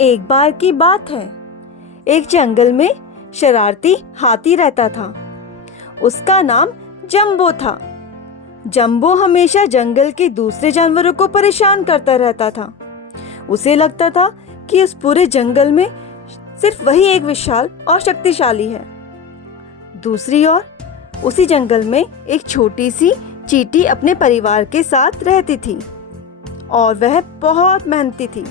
एक बार की बात है, एक जंगल में शरारती हाथी रहता था। उसका नाम जंबो था। जंबो हमेशा जंगल के दूसरे जानवरों को परेशान करता रहता था। उसे लगता था कि उस पूरे जंगल में सिर्फ वही एक विशाल और शक्तिशाली है। दूसरी ओर उसी जंगल में एक छोटी सी चींटी अपने परिवार के साथ रहती थी और वह बहुत मेहनती थी।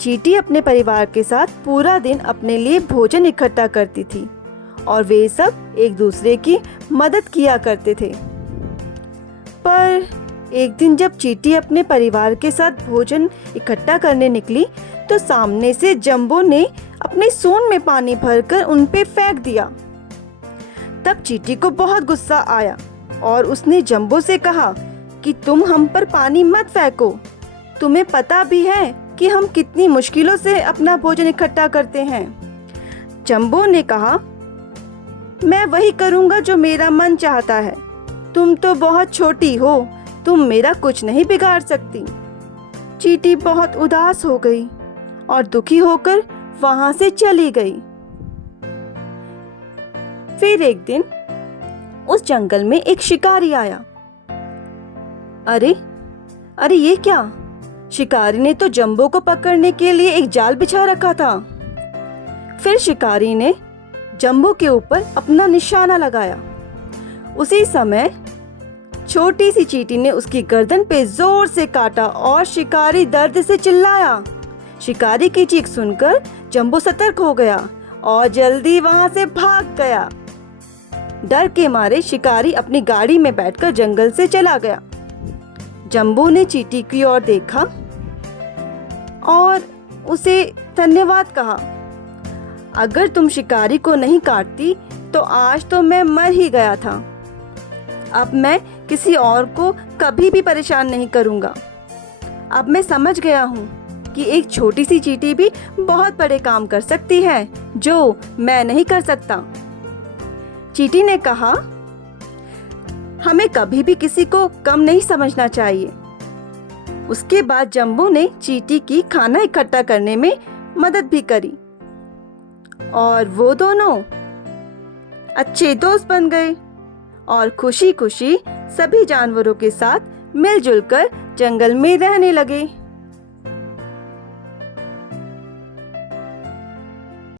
चींटी अपने परिवार के साथ पूरा दिन अपने लिए भोजन इकट्ठा करती थी और वे सब एक दूसरे की मदद किया करते थे। पर एक दिन जब चींटी अपने परिवार के साथ भोजन इकट्ठा करने निकली तो सामने से जंबो ने अपनी सूंड में पानी भरकर उन पे फेंक दिया। तब चींटी को बहुत गुस्सा आया और उसने जंबो से कहा कि तुम हम पर पानी मत फेंको। तुम्हें पता भी है कि हम कितनी मुश्किलों से अपना भोजन इकट्ठा करते हैं। जंबो ने कहा, मैं वही करूँगा जो मेरा मन चाहता है। तुम तो बहुत छोटी हो, तुम मेरा कुछ नहीं बिगाड़ सकती। चींटी बहुत उदास हो गई और दुखी होकर वहां से चली गई। फिर एक दिन उस जंगल में एक शिकारी आया। अरे अरे ये क्या? शिकारी ने तो जंबो को पकड़ने के लिए एक जाल बिछा रखा था। फिर शिकारी ने जंबो के ऊपर अपना निशाना लगाया। उसी समय छोटी सी चींटी ने उसकी गर्दन पे जोर से काटा और शिकारी दर्द से चिल्लाया। शिकारी की चीख सुनकर जंबो सतर्क हो गया और जल्दी वहां से भाग गया। डर के मारे शिकारी अपनी गाड़ी में बैठकर जंगल से चला गया। जंबो ने चींटी की ओर देखा और उसे धन्यवाद कहा। अगर तुम शिकारी को नहीं काटती तो आज तो मैं मर ही गया था। अब मैं किसी और को कभी भी परेशान नहीं करूँगा। अब मैं समझ गया हूँ कि एक छोटी सी चींटी भी बहुत बड़े काम कर सकती है जो मैं नहीं कर सकता। चींटी ने कहा, हमें कभी भी किसी को कम नहीं समझना चाहिए। उसके बाद जंबो ने चींटी की खाना इकट्ठा करने में मदद भी करी और वो दोनों अच्छे दोस्त बन गए और खुशी खुशी सभी जानवरों के साथ मिलजुल कर जंगल में रहने लगे।